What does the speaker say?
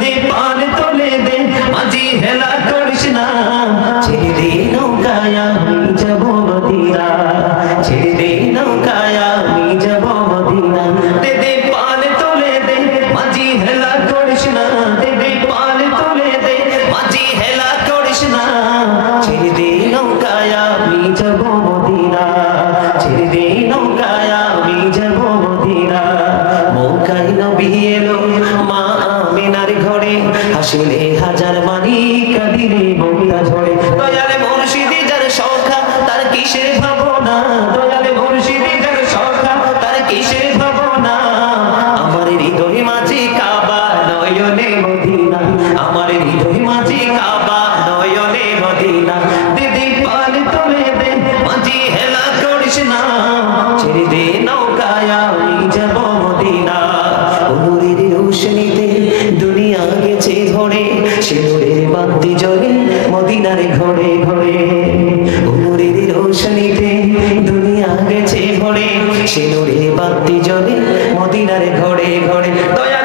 দে পান তোলে দে মাঝি হেলা করিস না ছেড়ে দে নৌকায় আমি যাব মদিনা ছেড়ে দে নৌকায় আমি যাব মদিনা দে দে পান তোলে দে মাঝি হেলা করিস না দে দে পান তোলে দে মাঝি হেলা করিস না ছেড়ে দে নৌকায় আমি যাব মদিনা ছেড়ে দে নৌকায় আমি যাব মদিনা মৌকায় নবী এলো মা আমিনার ঘরে হাসিলে হাজার মানি কাঁদিলে মৌলা ঝরে দয়ালে মুর্শিদি যার সখা তার কিসের ভাবনা দয়ালে মুর্শিদি যার সখা তার কিসের ভাবনা আমার হৃদয় মাঝে কাবা নয়নে মদিনা আমার হৃদয় মাঝে কাবা নয়নে মদিনা দিদি পাল তোলে দে মাঝি হেলা করিস না ছেড়ে দে নৌকায় আমি যাব মদিনা নূরের রোশনীতে দুনিয়া গেছে ভরে সে নূরের বাতি জ্বলে মদিনার ঘরে ঘরে নূরের রোশনীতে দুনিয়া গেছে ভরে সে নূরের বাতি জ্বলে মদিনার ঘরে ঘরে দয়া